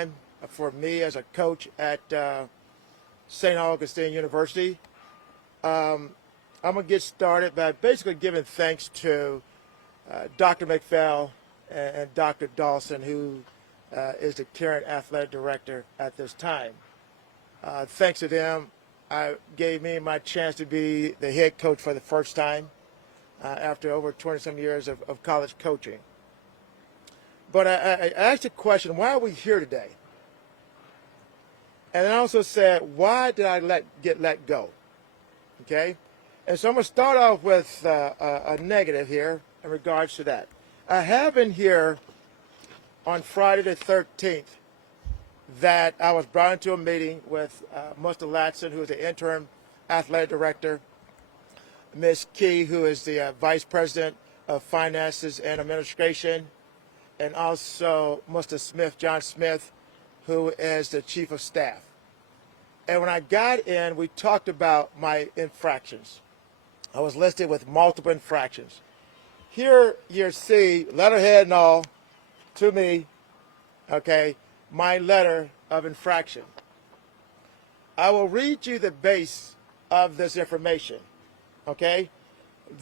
time for me as a coach at St. Augustine University. I'm going to get started by basically giving thanks to Dr. McPhail and Dr. Dawson, who is the current athletic director at this time. Thanks to them, gave me my chance to be the head coach for the first time after over 20-some years of college coaching. But I asked the question, why are we here today? And I also said, why did I get let go? Okay? And so I'm going to start off with a negative here in regards to that. I have been here on Friday the 13th that I was brought into a meeting with Mr. Latson, who is the interim athletic director, Ms. Key, who is the vice president of finances and administration, and also Mr. Smith, John Smith, who is the chief of staff. And when I got in, we talked about my infractions. I was listed with multiple infractions. Here you see, letterhead and all, to me, okay, my letter of infraction. I will read you the base of this information, okay?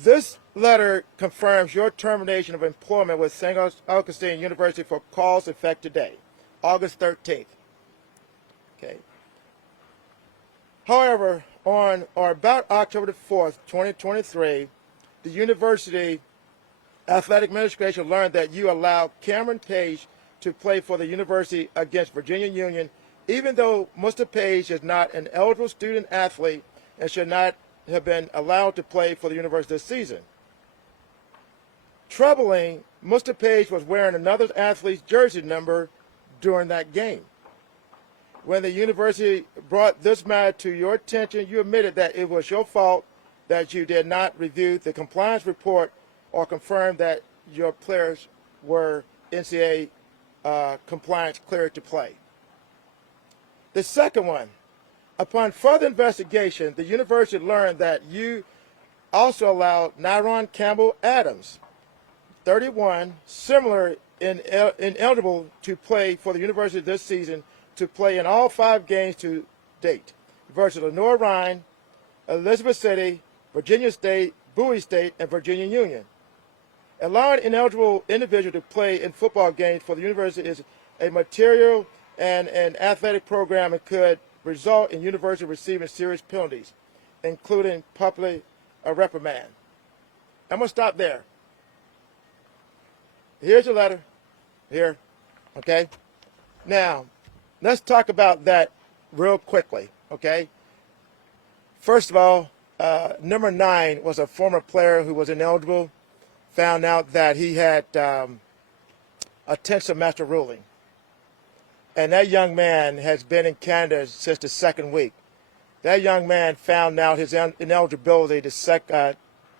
This letter confirms your termination of employment with St. Augustine University for cause effect today, August 13th. Okay. However, on or about October the 4th, 2023, the university athletic administration learned that you allowed Cameron Page to play for the university against Virginia Union, even though Mr. Page is not an eligible student athlete and should not have been allowed to play for the university this season. Troubling, Mr. Page was wearing another athlete's jersey number during that game. When the university brought this matter to your attention, you admitted that it was your fault that you did not review the compliance report or confirm that your players were NCAA compliance cleared to play. The second one, upon further investigation, the university learned that you also allowed Nyron Campbell Adams, 31, similar ineligible to play for the university this season, to play in all 5 games to date versus Lenore Ryan, Elizabeth City, Virginia State, Bowie State, and Virginia Union. Allowing ineligible individual to play in football games for the university is a material and an athletic program and could result in university receiving serious penalties, including public reprimand. I'm going to stop there. Here's your letter. Here. Okay? Now, let's talk about that real quickly. Okay? First of all, number 9 was a former player who was ineligible. Found out that he had a 10th semester ruling. And that young man has been in Canada since the second week. That young man found out his ineligibility the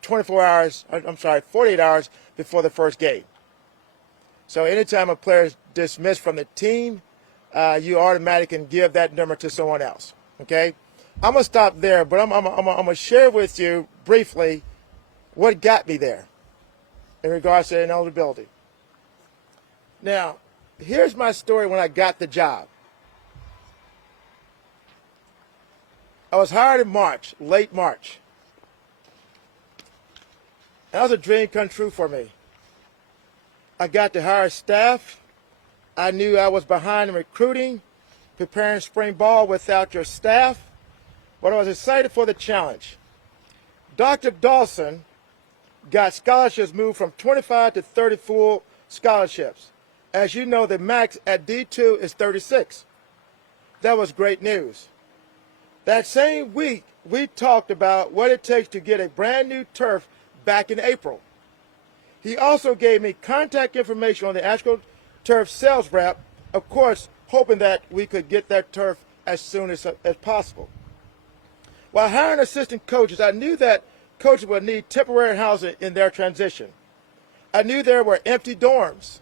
48 hours before the first game. So anytime a player is dismissed from the team, you automatically can give that number to someone else. Okay? I'm going to stop there, but I'm going to share with you briefly what got me there in regards to ineligibility. Now, here's my story when I got the job. I was hired in March, late March. That was a dream come true for me. I got to hire staff. I knew I was behind in recruiting, preparing spring ball without your staff, but I was excited for the challenge. Dr. Dawson got scholarships moved from 25 to 30 full scholarships. As you know, the max at D2 is 36. That was great news. That same week, we talked about what it takes to get a brand new turf back in April. He also gave me contact information on the actual turf sales rep, of course, hoping that we could get that turf as soon as possible. While hiring assistant coaches, I knew that coaches would need temporary housing in their transition. I knew there were empty dorms.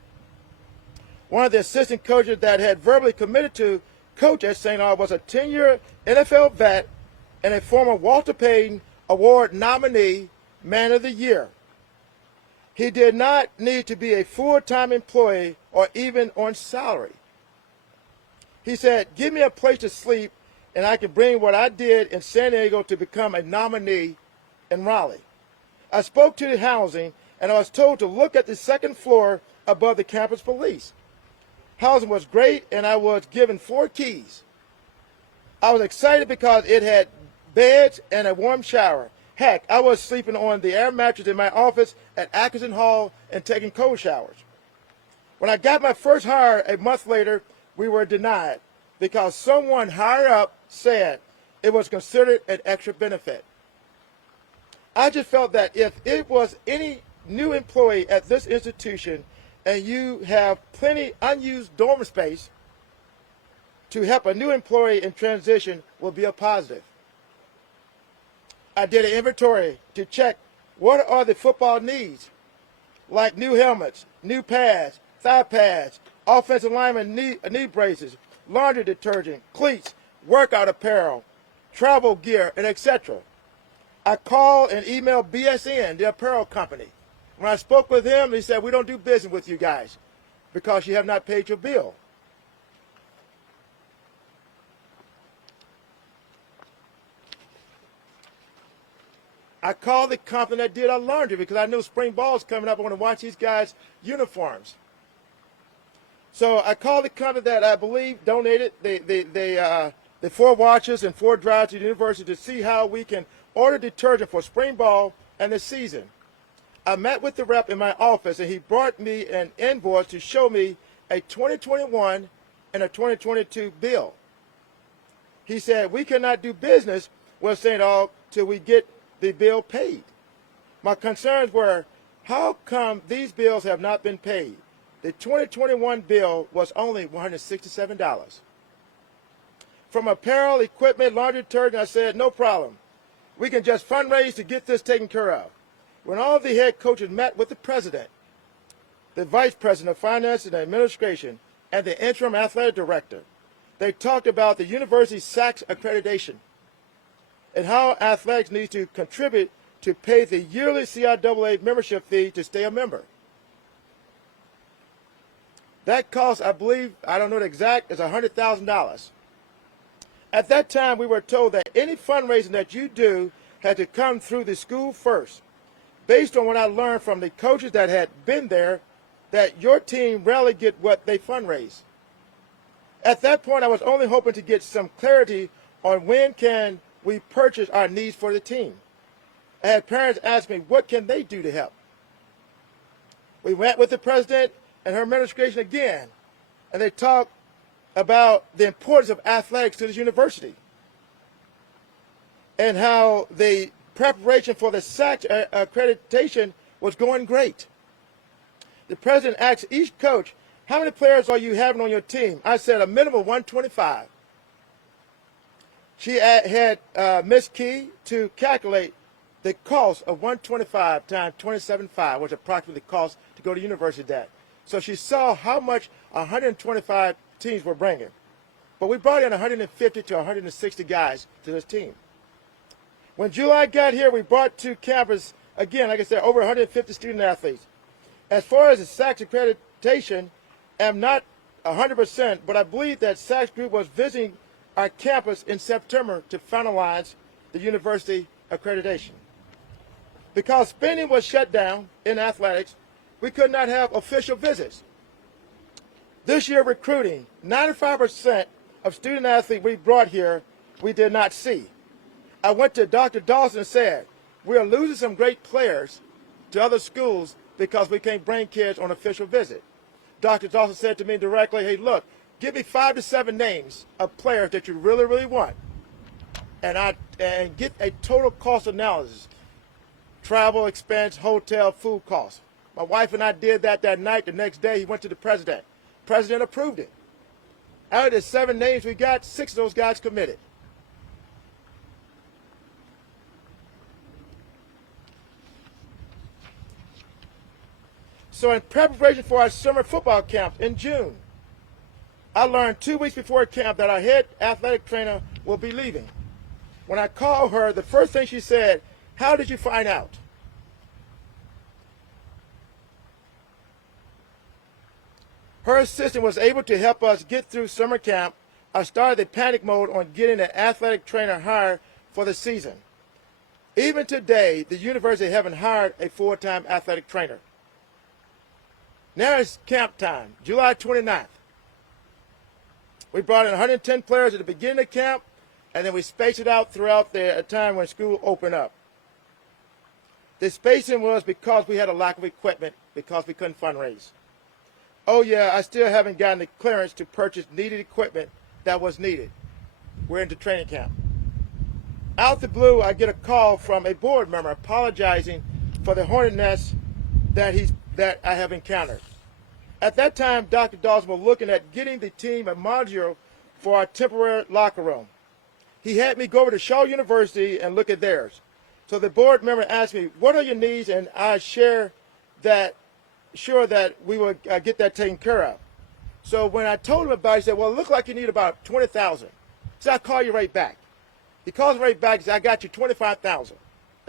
One of the assistant coaches that had verbally committed to coach at St. Aug was a 10-year NFL vet and a former Walter Payton Award nominee, Man of the Year. He did not need to be a full-time employee or even on salary. He said, give me a place to sleep and I can bring what I did in San Diego to become a nominee in Raleigh. I spoke to the housing and I was told to look at the second floor above the campus police. Housing was great and I was given 4 keys. I was excited because it had beds and a warm shower. Heck, I was sleeping on the air mattress in my office at Atkinson Hall and taking cold showers. When I got my first hire a month later, we were denied because someone higher up said it was considered an extra benefit. I just felt that if it was any new employee at this institution and you have plenty unused dorm space, to help a new employee in transition will be a positive. I did an inventory to check what are the football needs, like new helmets, new pads, thigh pads, offensive lineman knee braces, laundry detergent, cleats, workout apparel, travel gear, and etc. I called and emailed BSN, the apparel company. When I spoke with him, he said, we don't do business with you guys because you have not paid your bill. I called the company that did our laundry because I knew spring ball's coming up. I want to watch these guys' uniforms. So I called the company that I believe donated the 4 washes and 4 dryers to the university to see how we can order detergent for spring ball and the season. I met with the rep in my office and he brought me an invoice to show me a 2021 and a 2022 bill. He said, we cannot do business with St. Aug till we get the bill paid. My concerns were, how come these bills have not been paid? The 2021 bill was only $167. From apparel, equipment, laundry detergent, I said, no problem. We can just fundraise to get this taken care of. When all of the head coaches met with the president, the vice president of finance and administration, and the interim athletic director, they talked about the university's SACS accreditation and how athletics need to contribute to pay the yearly CIAA membership fee to stay a member. That cost, I believe, I don't know the exact, is $100,000. At that time, we were told that any fundraising that you do had to come through the school first. Based on what I learned from the coaches that had been there, that your team rarely get what they fundraise. At that point, I was only hoping to get some clarity on when can we purchase our needs for the team. I had parents ask me, what can they do to help? We went with the president and her administration again, and they talked about the importance of athletics to this university and how the preparation for the SACS accreditation was going great. The president asked each coach, how many players are you having on your team? I said a minimum of 125. She had Miss Key to calculate the cost of 125 times 27.5, which approximately the cost to go to university debt. So she saw how much 125 teams were bringing. But we brought in 150 to 160 guys to this team. When July got here, we brought to campus, again, like I said, over 150 student athletes. As far as the SACS accreditation, I'm not 100%, but I believe that SACS Group was visiting our campus in September to finalize the university accreditation. Because spending was shut down in athletics, we could not have official visits. This year recruiting, 95% of student athletes we brought here, we did not see. I went to Dr. Dawson and said, we are losing some great players to other schools because we can't bring kids on official visit. Dr. Dawson said to me directly, hey, look, give me 5 to 7 names of players that you really, really want. And get a total cost analysis, travel expense, hotel, food costs. My wife and I did that night. The next day, he went to the president. President approved it. Out of the 7 names we got, 6 of those guys committed. So in preparation for our summer football camp in June, I learned 2 weeks before camp that our head athletic trainer will be leaving. When I called her, the first thing she said, how did you find out? Her assistant was able to help us get through summer camp I started the panic mode on getting an athletic trainer hired for the season. Even today, the university haven't hired a full-time athletic trainer. Now it's camp time, July 29th. We brought in 110 players at the beginning of camp, and then we spaced it out throughout the time when school opened up. The spacing was because we had a lack of equipment, because we couldn't fundraise. Oh yeah, I still haven't gotten the clearance to purchase needed equipment that was needed. We're into training camp. Out the blue, I get a call from a board member apologizing for the hornet nest that I have encountered. At that time, Dr. Dawson was looking at getting the team a module for our temporary locker room. He had me go over to Shaw University and look at theirs. So the board member asked me, what are your needs? And I sure that we will get that taken care of. So when I told him about it, he said, well, it looks like you need about $20,000. So I'll call you right back. He calls me right back and said, I got you $25,000.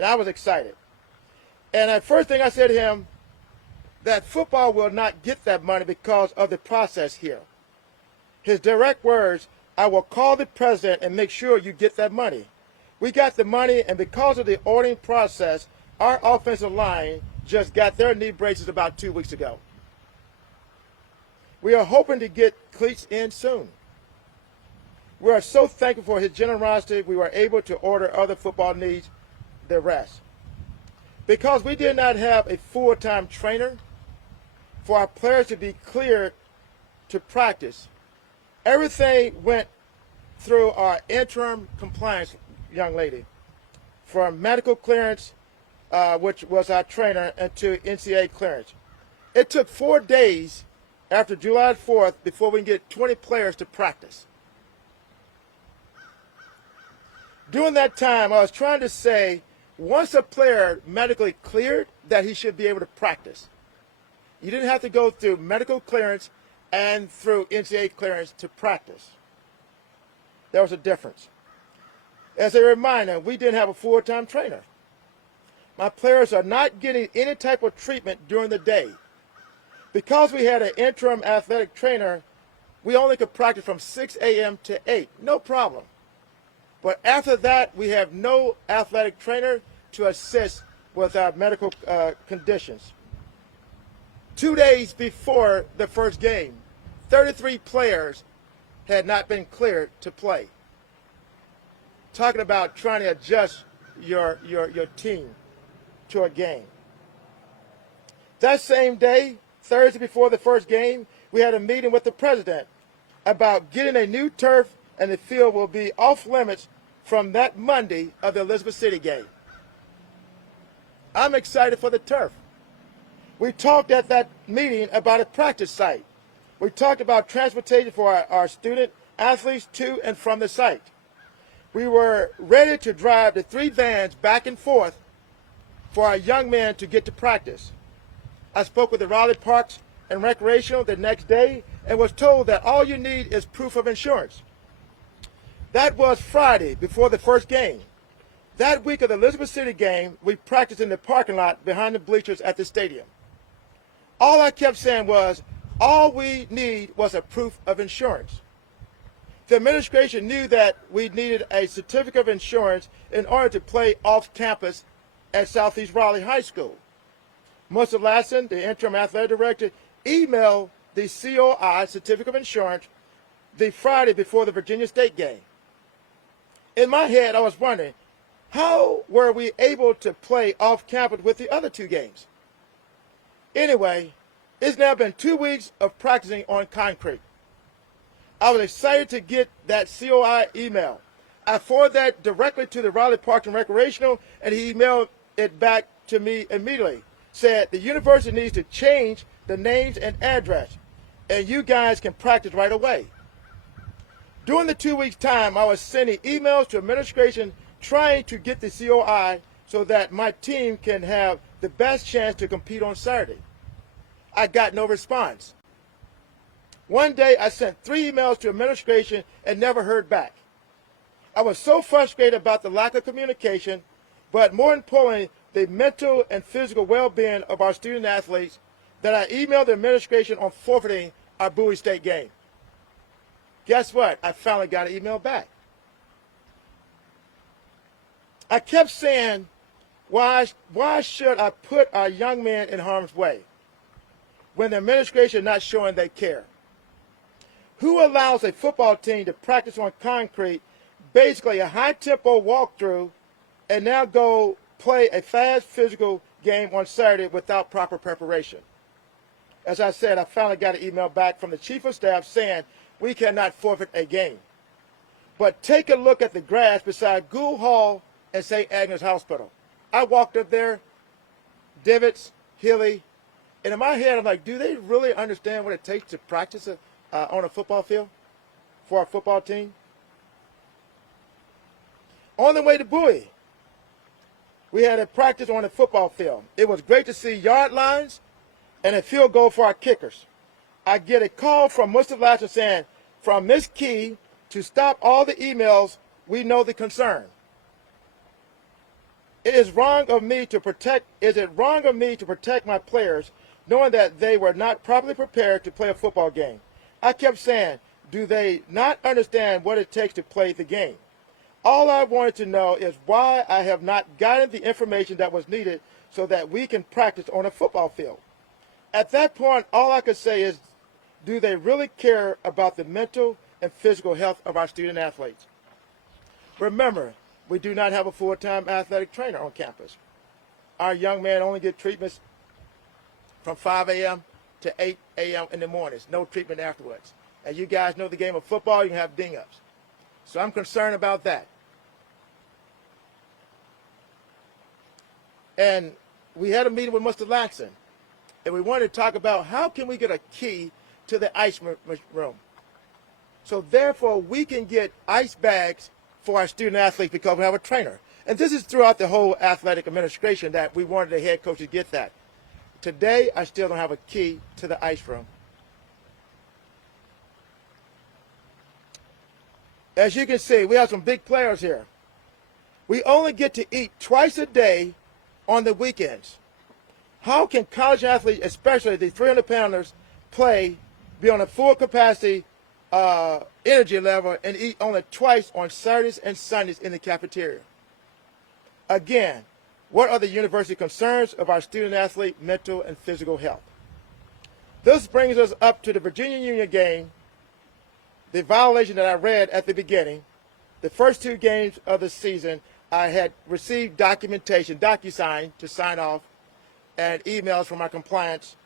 And I was excited. And the first thing I said to him, that football will not get that money because of the process here. His direct words, I will call the president and make sure you get that money. We got the money, and because of the ordering process, our offensive line just got their knee braces about 2 weeks ago. We are hoping to get cleats in soon. We are so thankful for his generosity, we were able to order other football needs, the rest. Because we did not have a full-time trainer for our players to be cleared to practice, everything went through our interim compliance young lady, from medical clearance, which was our trainer, and to NCAA clearance. It took 4 days after July 4th before we can get 20 players to practice. During that time, I was trying to say, once a player medically cleared, that he should be able to practice. You didn't have to go through medical clearance and through NCAA clearance to practice. There was a difference. As a reminder, we didn't have a full-time trainer. My players are not getting any type of treatment during the day. Because we had an interim athletic trainer, we only could practice from 6 a.m. to 8, no problem. But after that, we have no athletic trainer to assist with our medical conditions. 2 days before the first game, 33 players had not been cleared to play. Talking about trying to adjust your team to a game. That same day, Thursday before the first game, we had a meeting with the president about getting a new turf, and the field will be off limits from that Monday of the Elizabeth City game. I'm excited for the turf. We talked at that meeting about a practice site. We talked about transportation for our student athletes to and from the site. We were ready to drive the 3 vans back and forth for our young men to get to practice. I spoke with the Raleigh Parks and Recreational the next day and was told that all you need is proof of insurance. That was Friday before the first game. That week of the Elizabeth City game, we practiced in the parking lot behind the bleachers at the stadium. All I kept saying was, all we need was a proof of insurance. The administration knew that we needed a certificate of insurance in order to play off campus at Southeast Raleigh High School. Melissa Lassen, the interim athletic director, emailed the COI, certificate of insurance, the Friday before the Virginia State game. In my head, I was wondering, how were we able to play off campus with the other 2 games? Anyway, it's now been 2 weeks of practicing on concrete. I was excited to get that COI email. I forwarded that directly to the Raleigh Parks and Recreational, and he emailed it back to me immediately. Said the university needs to change the names and address, and you guys can practice right away. During the 2 weeks' time, I was sending emails to administration trying to get the COI so that my team can have the best chance to compete on Saturday. I got no response. One day I sent 3 emails to administration and never heard back. I was so frustrated about the lack of communication, but more importantly, the mental and physical well-being of our student athletes, that I emailed the administration on forfeiting our Bowie State game. Guess what? I finally got an email back. I kept saying, why should I put our young men in harm's way when the administration is not showing they care? Who allows a football team to practice on concrete, basically a high-tempo walkthrough, and now go play a fast physical game on Saturday without proper preparation? As I said, I finally got an email back from the chief of staff saying we cannot forfeit a game. But take a look at the grass beside Gould Hall and St. Agnes Hospital. I walked up there, divots, hilly, and in my head I'm like, do they really understand what it takes to practice on a football field for a football team? On the way to Bowie, we had a practice on the football field. It was great to see yard lines and a field goal for our kickers. I get a call from Mr. Latcher saying, from Ms. Key, to stop all the emails, we know the concern. Is it wrong of me to protect my players knowing that they were not properly prepared to play a football game? I kept saying, do they not understand what it takes to play the game? All I wanted to know is why I have not gotten the information that was needed so that we can practice on a football field. At that point, all I could say is, do they really care about the mental and physical health of our student athletes? Remember, we do not have a full-time athletic trainer on campus. Our young men only get treatments from 5 a.m. to 8 a.m. in the mornings, no treatment afterwards. And you guys know the game of football, you can have ding-ups. So I'm concerned about that. And we had a meeting with Mr. Latson, and we wanted to talk about how can we get a key to the ice room. So therefore, we can get ice bags for our student athletes because we have a trainer. And this is throughout the whole athletic administration that we wanted the head coach to get that. Today, I still don't have a key to the ice room. As you can see, we have some big players here. We only get to eat twice a day on the weekends. How can college athletes, especially the 300-pounders, be on a full capacity energy level and eat only twice on Saturdays and Sundays in the cafeteria? Again, what are the university concerns of our student athlete mental and physical health? This brings us up to the Virginia Union game, the violation that I read at the beginning. The first two games of the season, I had received documentation, DocuSign, to sign off, and emails from our compliance,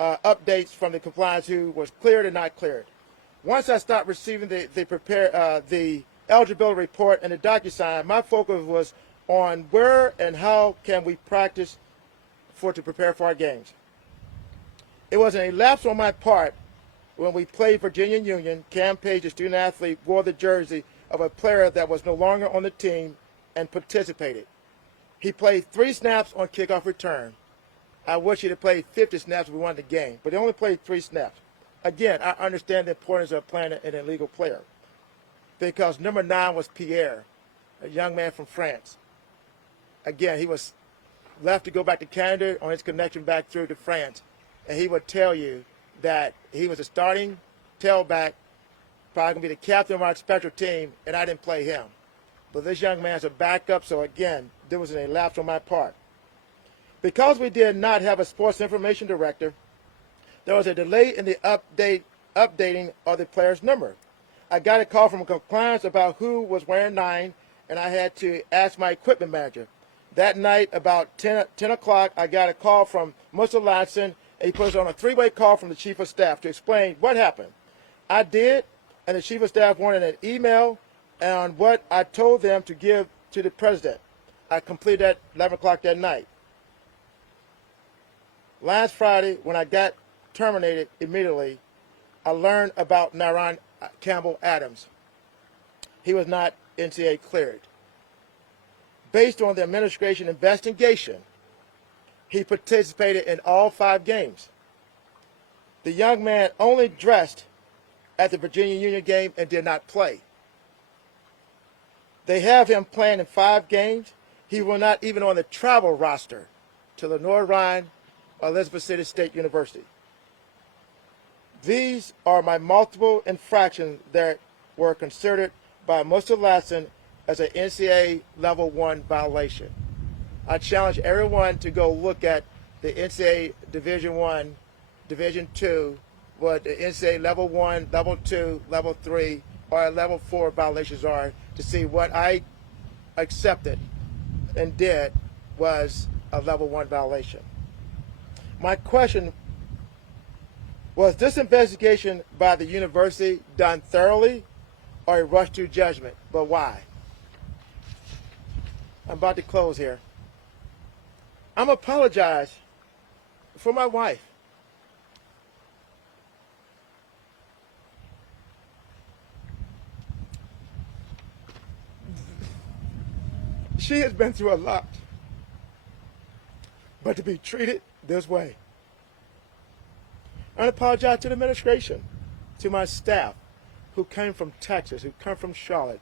updates from the compliance who was cleared and not cleared. Once I stopped receiving the eligibility report and the DocuSign, my focus was on where and how can we practice to prepare for our games. It was a lapse on my part when we played Virginia Union. Cam Page, the student athlete, wore the jersey of a player that was no longer on the team and participated. He played 3 snaps on kickoff return. I wish he'd have played 50 snaps if we won the game, but he only played 3 snaps. Again, I understand the importance of playing an illegal player because number 9 was Pierre, a young man from France. Again, he was left to go back to Canada on his connection back through to France, and he would tell you that he was a starting tailback, probably going to be the captain of our special team, and I didn't play him. But this young man's a backup, so again, there was a lapse on my part. Because we did not have a sports information director, there was a delay in the updating of the player's number. I got a call from compliance about who was wearing 9, and I had to ask my equipment manager. That night, about 10 o'clock, I got a call from Mr. Latson, and he put us on a 3-way call from the chief of staff to explain what happened. I did, and the chief of staff wanted an email on what I told them to give to the president. I completed that 11 o'clock that night. Last Friday, when I got terminated immediately, I learned about Naron Campbell Adams. He was not NCAA cleared. Based on the administration investigation, he participated in all 5 games. The young man only dressed at the Virginia Union game and did not play. They have him playing in 5 games. He will not even on the travel roster to Lenoir Rhine or Elizabeth City State University. These are my multiple infractions that were considered by Mr. Latson as an NCAA Level 1 violation. I challenge everyone to go look at the NCAA Division 1, Division 2, what the NCAA Level 1, Level 2, Level 3, or Level 4 violations are to see what I accepted and did was a Level 1 violation. My question: was this investigation by the university done thoroughly or a rush to judgment? But why? I'm about to close here. I'm apologize for my wife. She has been through a lot, but to be treated this way. I apologize to the administration, to my staff, who came from Texas, who come from Charlotte,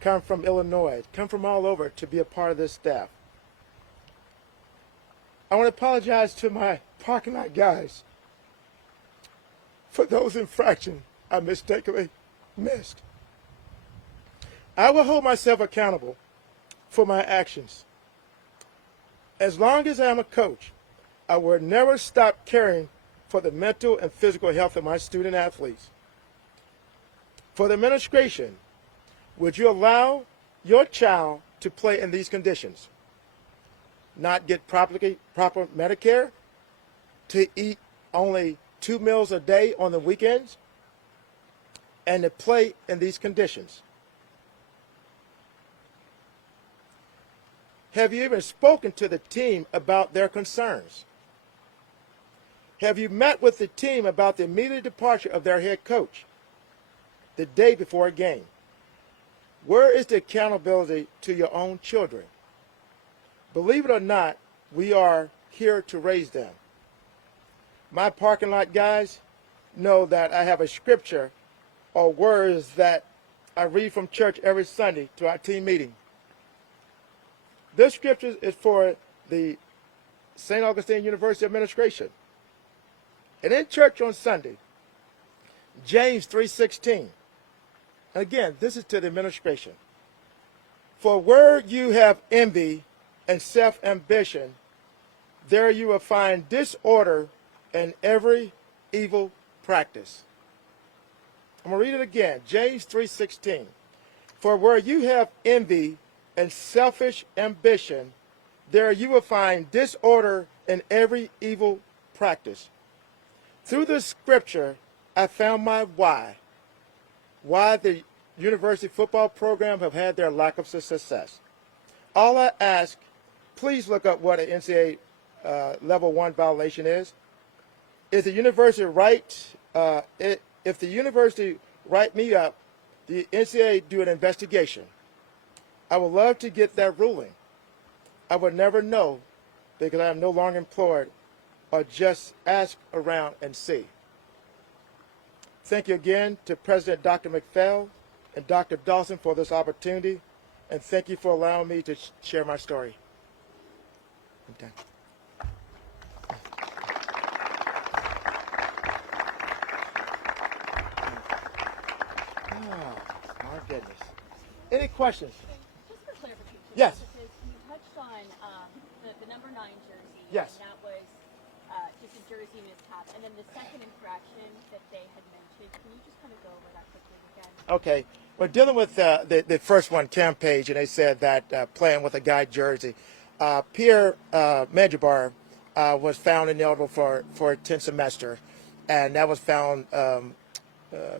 come from Illinois, come from all over to be a part of this staff. I want to apologize to my parking lot guys for those infractions I mistakenly missed. I will hold myself accountable for my actions. As long as I am a coach, I will never stop caring for the mental and physical health of my student athletes. For the administration, would you allow your child to play in these conditions? Not get proper Medicare, to eat only 2 meals a day on the weekends, and to play in these conditions? Have you even spoken to the team about their concerns? Have you met with the team about the immediate departure of their head coach the day before a game? Where is the accountability to your own children? Believe it or not, we are here to raise them. My parking lot guys know that I have a scripture or words that I read from church every Sunday to our team meeting. This scripture is for the St. Augustine University administration. And in church on Sunday, James 3:16. Again, this is to the administration. For where you have envy and self-ambition, there you will find disorder and every evil practice. I'm going to read it again. James 3:16. For where you have envy and selfish ambition, there you will find disorder and every evil practice. Through this scripture, I found my why the university football program have had their lack of success. All I ask, please look up what an NCAA Level 1 violation is. Is the university right? If the university write me up, the NCAA do an investigation. I would love to get that ruling. I would never know because I am no longer employed, or just ask around and see. Thank you again to President Dr. McPhail and Dr. Dawson for this opportunity, and thank you for allowing me to share my story. I'm done. Oh, my goodness. Any questions? Just for clarification. Yes. Because you touched on the number 9 jersey. Yes. And that was just a jersey mishap. And then the second infraction that they had mentioned. Can you just kind of go over that quickly again? Okay. We're dealing with the first one, campaign, and they said that playing with a guy jersey. Pierre Medjabar was found ineligible for a 10th semester, and that was found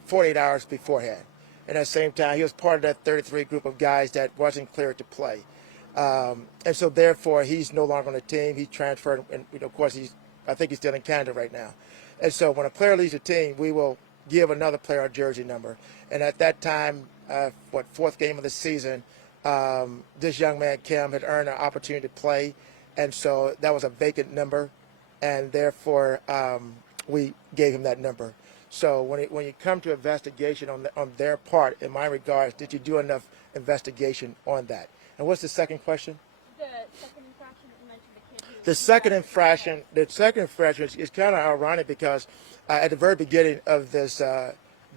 48 hours beforehand. And at the same time, he was part of that 33 group of guys that wasn't cleared to play. And so therefore, he's no longer on the team. He transferred, and of course, I think he's still in Canada right now. And so when a player leaves the team, we will give another player a jersey number. And at that time, fourth game of the season, this young man, Kim, had earned an opportunity to play. And so that was a vacant number. And therefore, we gave him that number. So when you come to investigation on their part, in my regards, did you do enough investigation on that? And what's the second question? The second infraction that you mentioned, the kid who... The second infraction is kind of ironic because at the very beginning of this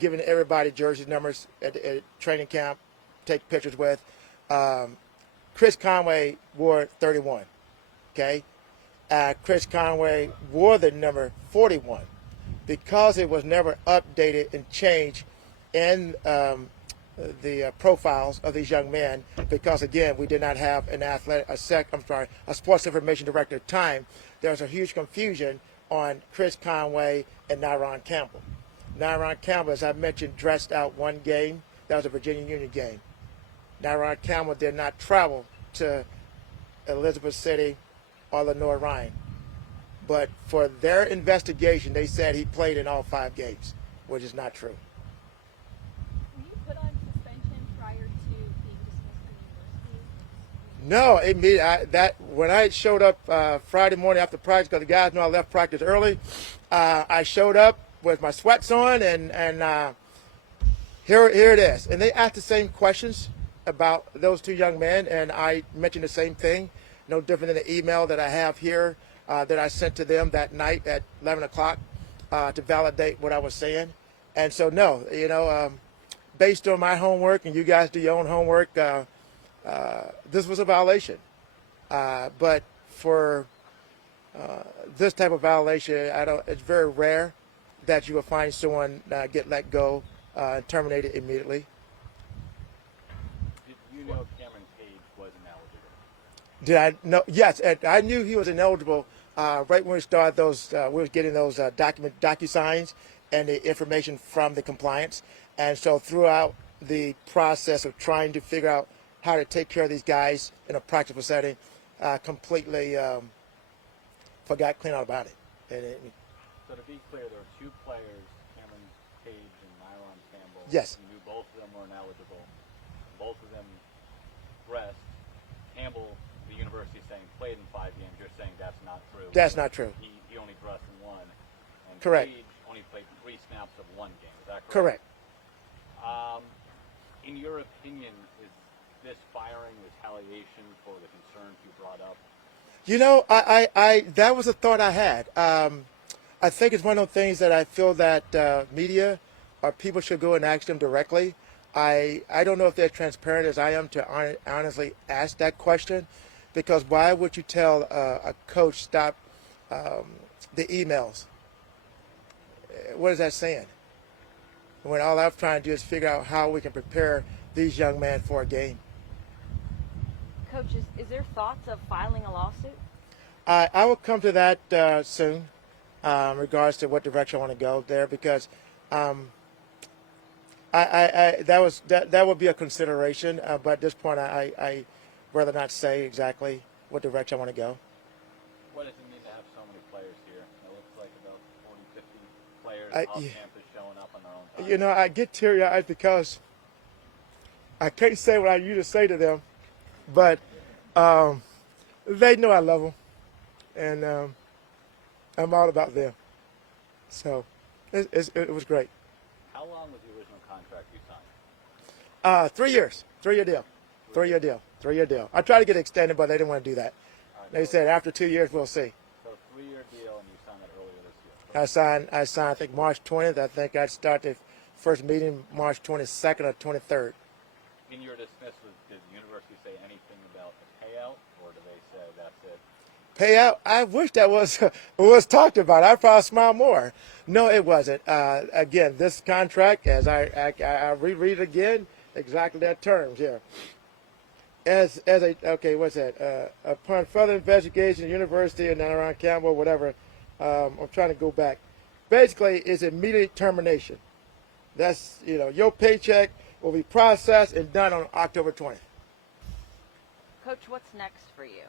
giving everybody jersey numbers at training camp, take pictures with. Chris Conway wore 31. Okay, Chris Conway wore the number 41 because it was never updated and changed in the profiles of these young men. Because again, we did not have a sports information director at the time. There was a huge confusion on Chris Conway and Nyron Campbell. Nyron Campbell, as I mentioned, dressed out one game. That was a Virginia Union game. Nyron Campbell did not travel to Elizabeth City or Lenoir Rhine. But for their investigation, they said he played in all 5 games, which is not true. Were you put on suspension prior to being dismissed from the university? No, when I showed up Friday morning after practice, because the guys know I left practice early, I showed up with my sweats on, and here it is. And they asked the same questions about those 2 young men, and I mentioned the same thing, no different than the email that I have here that I sent to them that night at 11 o'clock to validate what I was saying. And so, no, based on my homework, and you guys do your own homework, this was a violation. But for this type of violation, it's very rare that you will find someone get let go and terminated immediately. Did you know Cameron Page was ineligible? Did I know? Yes, I knew he was ineligible right when we started those. We were getting those docu-signs and the information from the compliance. And so throughout the process of trying to figure out how to take care of these guys in a practical setting, completely forgot clean out about it. So to be clear, there are 2 players, Cameron Page and Nyron Campbell. Yes. You knew both of them were ineligible. Both of them dressed. Campbell, the university is saying, played in 5 games. You're saying that's not true. That's not true. He only dressed in 1. And Correct. Page only played 3 snaps of 1 game. Is that Correct. correct? In your opinion, is this firing retaliation for the concerns you brought up? I that was a thought I had. I think it's one of those things that I feel that media or people should go and ask them directly. I don't know if they're transparent as I am to honestly ask that question, because why would you tell a coach stop the emails? What is that saying? When all I'm trying to do is figure out how we can prepare these young men for a game. Coach, is there thoughts of filing a lawsuit? I will come to that soon, in regards to what direction I want to go there, because that would be a consideration. But at this point, I rather not say exactly what direction I want to go. What does it mean to have so many players here? It looks like about 40, 50 players off campus showing up on their own time. I get teary-eyed because I can't say what I usually say to them, but they know I love them, and I'm all about them. So it was great. How long was the original contract you signed? 3 years, 3-year deal, 3-year deal. I tried to get it extended, but they didn't want to do that. They said after 2 years we'll see. So 3-year deal, and you signed it earlier this year. I signed I think March 20th. I think I'd start the first meeting March 22nd or 23rd. In your dismissal, did the university say anything about the payout, or did they say that's it? Payout? I wish that was talked about. I'd probably smile more. No, it wasn't. Again, this contract, as I reread it again, exactly that terms here. What's that? Upon further investigation, the university and Nyron Campbell, whatever. I'm trying to go back. Basically, it's immediate termination. That's your paycheck will be processed and done on October 20th. Coach, what's next for you?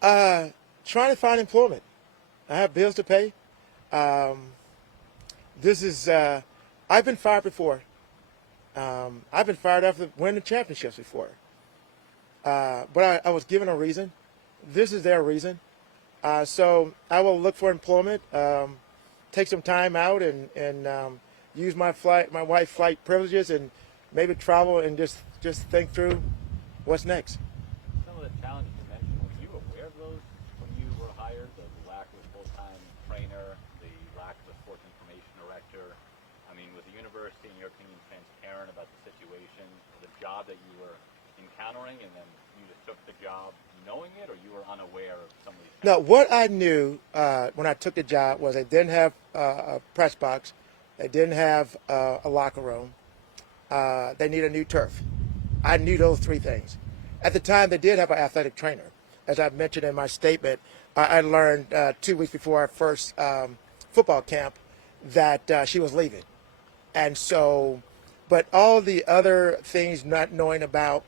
Trying to find employment. I have bills to pay. I've been fired before. I've been fired after winning championships before. But I was given a reason. This is their reason. So I will look for employment, take some time out and use my wife's flight privileges and maybe travel and just think through what's next. Some of the challenges you mentioned, were you aware of those when you were hired? The lack of a full-time trainer, the lack of a sports information director. I mean, was the parent about the situation, the job that you were encountering, and then you just took the job knowing it, or you were unaware of some of these? No, what I knew when I took the job was they didn't have a press box, they didn't have a locker room, they need a new turf. I knew those three things. At the time, they did have an athletic trainer. As I mentioned in my statement, I learned 2 weeks before our first football camp that she was leaving. And so, but all the other things not knowing about,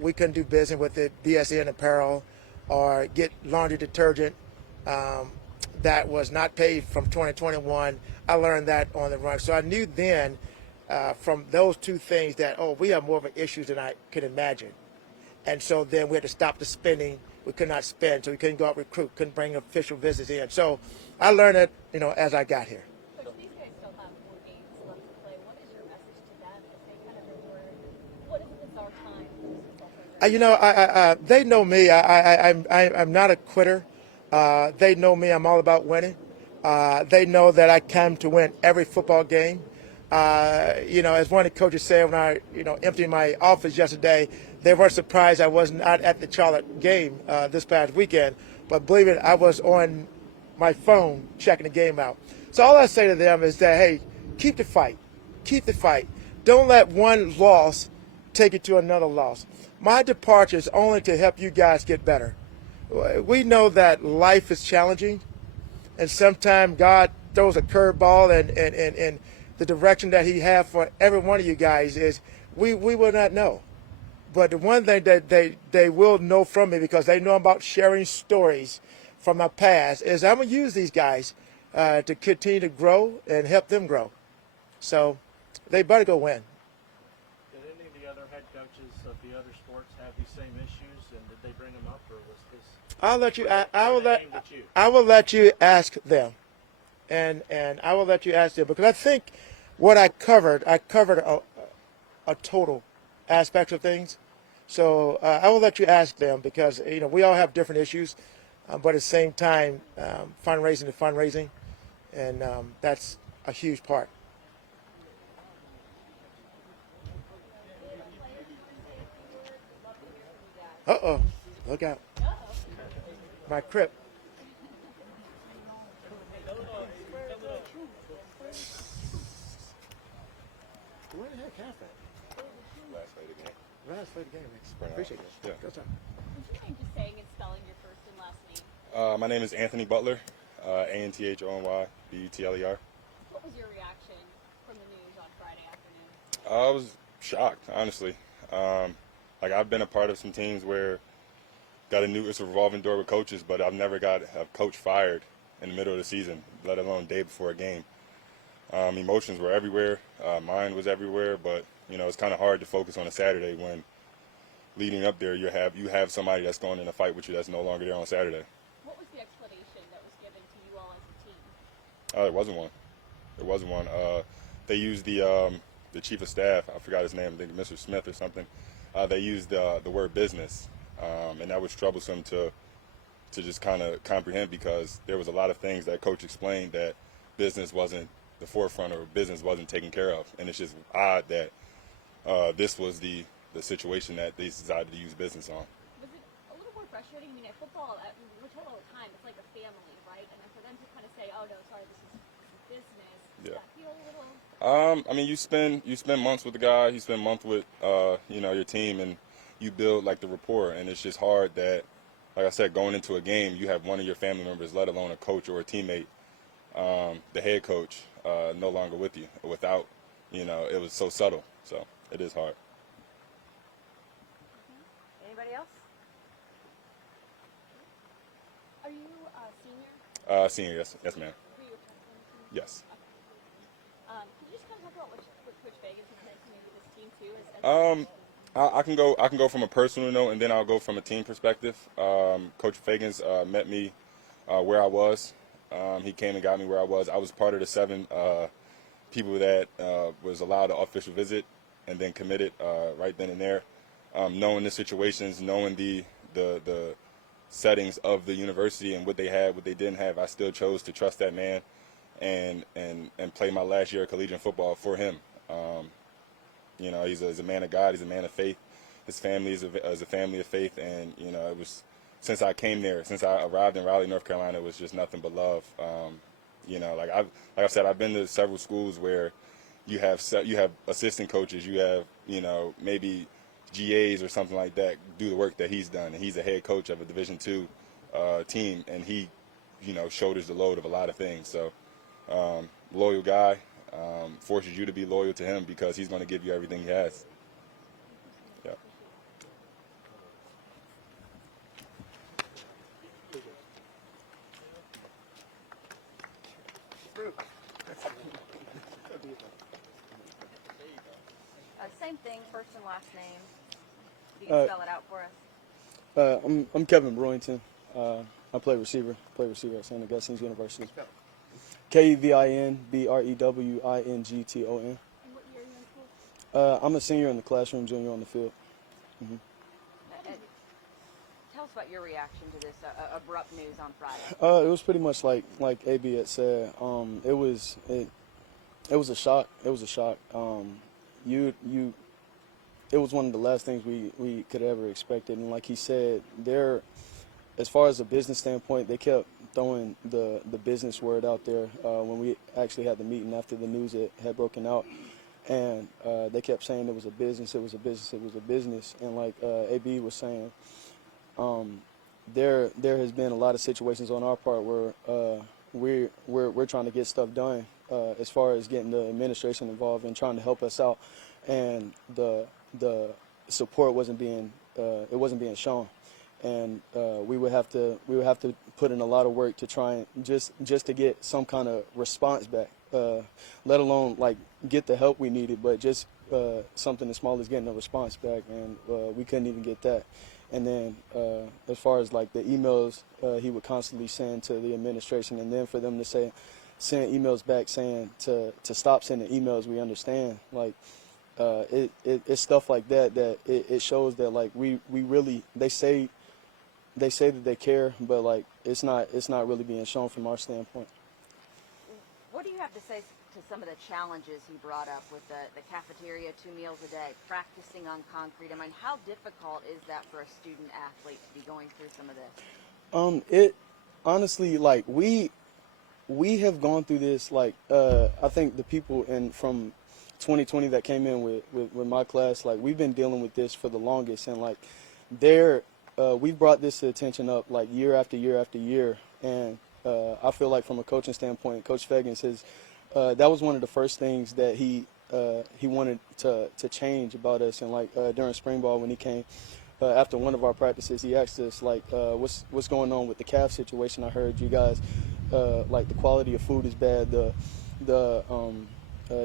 we couldn't do business with the BSN apparel or get laundry detergent that was not paid from 2021. I learned that on the run. So I knew then from those two things that, oh, we have more of an issue than I could imagine. And so then we had to stop the spending. We could not spend, so we couldn't go out recruit, couldn't bring official visits in. So I learned it, as I got here. Coach, these guys still have 4 games left to play. What is your message to them as they kind of remember what is this our time for this football program? They know me. I'm not a quitter. They know me. I'm all about winning. They know that I come to win every football game. As one of the coaches said when I, emptied my office yesterday, they were surprised I was not at the Charlotte game this past weekend. But believe it, I was on my phone checking the game out. So all I say to them is that, hey, keep the fight. Keep the fight. Don't let one loss take you to another loss. My departure is only to help you guys get better. We know that life is challenging, and sometimes God throws a curveball, and the direction that He has for every one of you guys is we will not know. But the one thing that they will know from me, because they know about sharing stories from my past, is I'm going to use these guys to continue to grow and help them grow. So they better go win. Did any of the other head coaches of the other sports have these same issues, and did they bring them up, or was this? I'll let you. aimed at you? I will let you ask them, and I will let you ask them, because I think what I covered a total aspect of things. So I will let you ask them, because we all have different issues, but at the same time, fundraising is fundraising, and that's a huge part. Uh-oh, look out. My crib. Where the heck happened? Last play of the game. Last play of the game. Appreciate it. Yeah. Go time. Would you mind just saying and spelling your first and last name? My name is Anthony Butler, ANTHONYBUTLER. What was your reaction from the news on Friday afternoon? I was shocked, honestly. I've been a part of some teams where it's a revolving door with coaches, but I've never got a coach fired in the middle of the season, let alone day before a game. Emotions were everywhere. Mine was everywhere, but it's kind of hard to focus on a Saturday when leading up there you have somebody that's going in a fight with you that's no longer there on Saturday. What was the explanation that was given to you all as a team? There wasn't one. There wasn't one. They used the chief of staff. I forgot his name. I think Mr. Smith or something. They used the word business, and that was troublesome to just kind of comprehend, because there was a lot of things that coach explained that business wasn't the forefront, or business wasn't taken care of, and it's just odd that this was the situation that they decided to use business on. Was it a little more frustrating? I mean, at football, we're told all the time, it's like a family, right? And then for them to kind of say, oh, no, sorry, this is business, does that feel a little... You spend months with the guy, you spend months with your team, and you build like the rapport, and it's just hard that, like I said, going into a game, you have one of your family members, let alone a coach or a teammate, the head coach, no longer with you. Without, it was so subtle, so it is hard. Anybody else? Are you a senior? Senior, yes, ma'am. Who your captain on the team? Yes. Can you just kind of talk about what Coach Feggins has meant to maybe this team too? I can go from a personal note, and then I'll go from a team perspective. Coach Feggins met me where I was. He came and got me where I was. I was part of the 7 people that was allowed an official visit and then committed right then and there. Knowing the situations, knowing the settings of the university and what they had, what they didn't have, I still chose to trust that man and play my last year of collegiate football for him. You know, he's a man of God. He's a man of faith. His family is a family of faith, and you know, it was since I came there, since I arrived in Raleigh, North Carolina, it was just nothing but love. You know, like I said, I've been to several schools where you have assistant coaches, you have, you know, maybe GAs or something like that do the work that he's done, and he's a head coach of a Division II team, and he, you know, shoulders the load of a lot of things. So, loyal guy, forces you to be loyal to him because he's going to give you everything he has. Yeah. Same thing, first and last name. You can spell it out for us. I'm Kevin Brewington. I play receiver at St. Augustine's University. KEVINBREWINGTON. And what year are you in school? I'm a senior in the classroom, junior on the field. Mm-hmm. Tell us about your reaction to this abrupt news on Friday. It was pretty much like AB had said. It was a shock. It was a shock. It was one of the last things we could ever expected. And like he said, as far as a business standpoint, they kept throwing the business word out there when we actually had the meeting after the news had broken out. And they kept saying it was a business, it was a business, it was a business. And like AB was saying, there has been a lot of situations on our part where we're trying to get stuff done as far as getting the administration involved and trying to help us out. And the support wasn't being shown, and we would have to put in a lot of work to try and just to get some kind of response back, let alone like get the help we needed, but just something as small as getting a response back, and we couldn't even get that. And then as far as like the emails he would constantly send to the administration, and then for them to send emails back saying to stop sending emails, we understand like. It's stuff like that it shows that like we really they say that they care, but like it's not really being shown from our standpoint. What do you have to say to some of the challenges he brought up with the cafeteria, 2 meals a day, practicing on concrete? I mean, how difficult is that for a student athlete to be going through some of this? It honestly, like we have gone through this. Like I think the people from 2020 that came in with my class, like we've been dealing with this for the longest, and like we've brought this to attention up like year after year after year, and I feel like from a coaching standpoint, Coach Feggins that was one of the first things that he wanted to change about us. And like during spring ball when he came after one of our practices, he asked us like what's going on with the calf situation. I heard you guys like the quality of food is bad,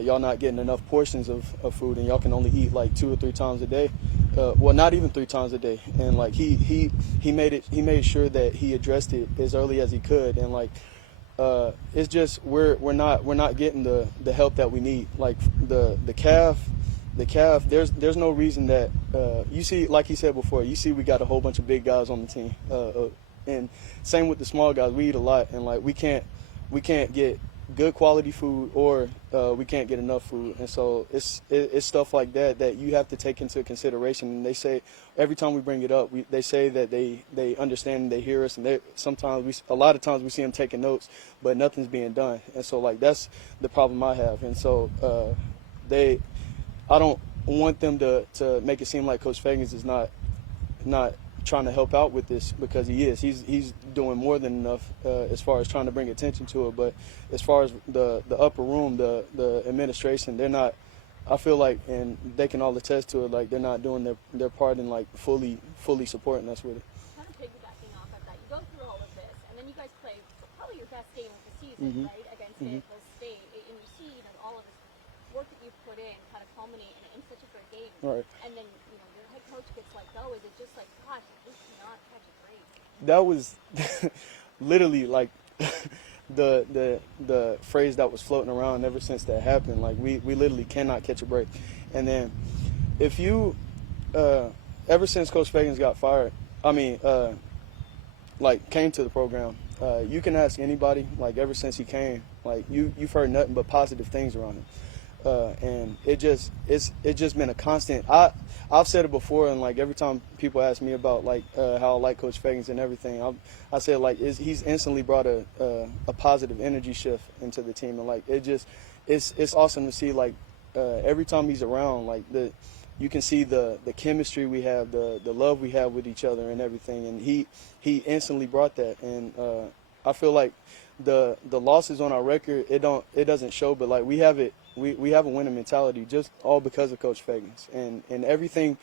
y'all not getting enough portions of food, and y'all can only eat like 2 or 3 times a day. Well, not even 3 times a day. And like he made sure that he addressed it as early as he could. And like it's just we're not getting the help that we need. Like the calf. There's no reason that you see, like he said before. You see, we got a whole bunch of big guys on the team, and same with the small guys. We eat a lot, and like we can't get good quality food, or we can't get enough food. And so it's stuff like that you have to take into consideration. And they say every time we bring it up, they say that they understand and they hear us, and a lot of times we see them taking notes, but nothing's being done. And so like that's the problem I have. And so I don't want them to make it seem like Coach Feggins is not trying to help out with this, because he is. He's doing more than enough as far as trying to bring attention to it. But as far as the upper room, the administration, they're not. I feel like, and they can all attest to it, like they're not doing their part in like fully supporting us with it. Kind of piggybacking off of that, you go through all of this, and then you guys play probably your best game of the season, right, against Fayetteville State, and you see all of this work that you've put in kind of culminate in such a great game. Right. And then your head coach gets let go. Is it just like, gosh, this cannot catch a break? That was literally like the phrase that was floating around ever since that happened. Like we literally cannot catch a break. And then if you ever since Coach Feggins got fired, like came to the program, you can ask anybody, like ever since he came, like you've heard nothing but positive things around him. And it's just been a constant. I've said it before, and like every time people ask me about like how I like Coach Feggins and everything, I say like he's instantly brought a positive energy shift into the team, and like it's awesome to see like every time he's around, like you can see the chemistry we have, the love we have with each other and everything, and he instantly brought that, and I feel like the losses on our record it doesn't show, but like we have a winning mentality just all because of Coach Feggins, and everything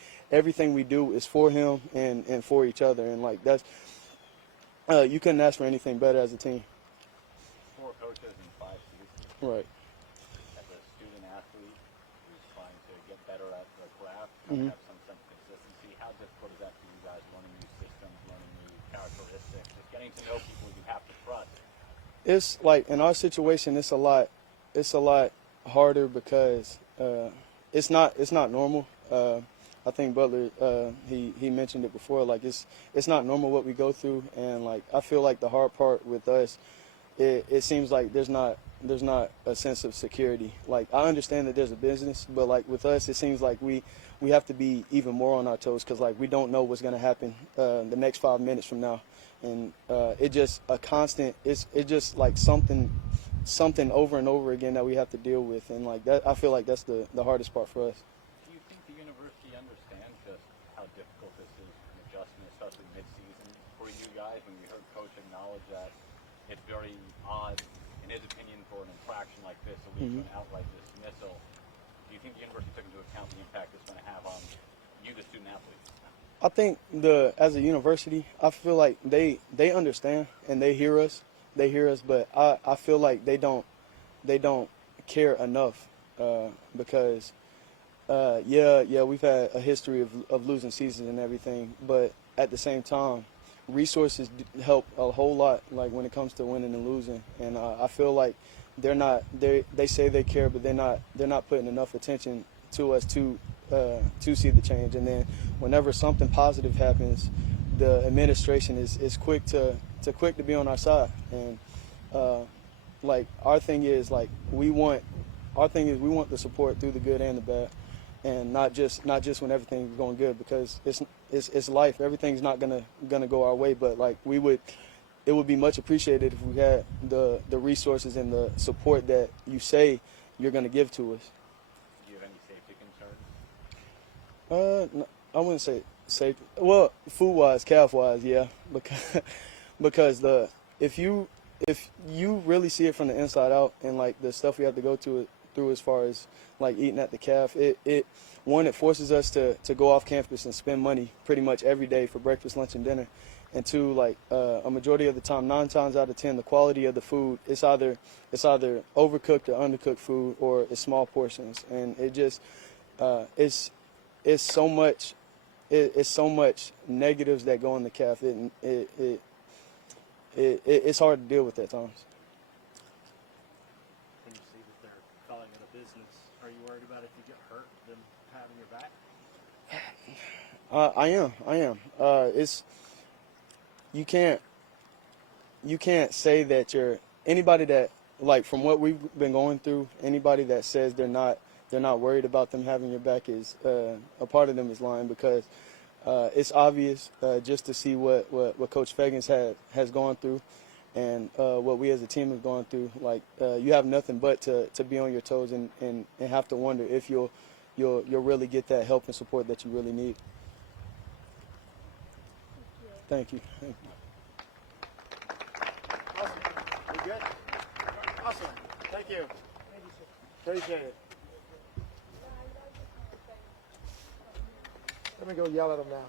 we do is for him and for each other, and like that's you couldn't ask for anything better as a team. 4 coaches in 5 seasons. Right. As a student athlete who's trying to get better at the craft, Mm-hmm. have some sense of consistency, how difficult is that for you guys, learning new systems, learning new characteristics, just getting to know people you have to trust? It's like in our situation, it's a lot harder because it's not normal. I think Butler he mentioned it before. Like it's not normal what we go through, and like I feel like the hard part with us, it seems like there's not a sense of security. Like I understand that there's a business, but like with us, it seems like we have to be even more on our toes because like we don't know what's going to happen the next 5 minutes from now, and it just a constant. It's just like something over and over again that we have to deal with, and like that I feel like that's the hardest part for us. Do you think the university understands just how difficult this is, an adjustment, especially mid-season for you guys? When we heard Coach acknowledge that it's very odd, in his opinion, for an infraction like this to lead to an outright dismissal. Do you think the university took into account the impact it's going to have on you, the student athletes? I think as a university, I feel like they understand and they hear us, but I feel like they don't care enough because we've had a history of losing seasons and everything, but at the same time, resources help a whole lot, like when it comes to winning and losing, and I feel like they say they care, but they're not putting enough attention to us to see the change. And then whenever something positive happens, the administration is quick to be on our side, and like our thing is like we want the support through the good and the bad, and not just when everything's going good, because it's life. Everything's not gonna go our way, but like it would be much appreciated if we had the resources and the support that you say you're gonna give to us. Do you have any safety concerns? No, I wouldn't say safe. Well, food-wise, calf-wise, yeah, because if you really see it from the inside out, and like the stuff we have to go through as far as like eating at the calf, it forces us to go off campus and spend money pretty much every day for breakfast, lunch, and dinner, and two, like a majority of the time, 9 times out of 10, the quality of the food it's either overcooked or undercooked food, or it's small portions, and it just it's so much negatives that go in the calf. It's hard to deal with at times. When you see that they're calling it a business, are you worried about if you get hurt, them having your back? I am. It's you can't say that anybody that, like, from what we've been going through, anybody that says they're not worried about them having your back is a part of them is lying, because it's obvious just to see what Coach Feggins has gone through, and what we as a team have gone through. Like you have nothing but to be on your toes and have to wonder if you'll really get that help and support that you really need. Thank you. Awesome. You good? Awesome. Thank you. Appreciate it. Let me go yell at them now.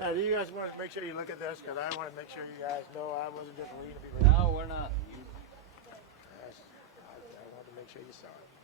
Now, do you guys want to make sure you look at this? Because I want to make sure you guys know I wasn't just reading to be reading. No, we're not. I wanted to make sure you saw it.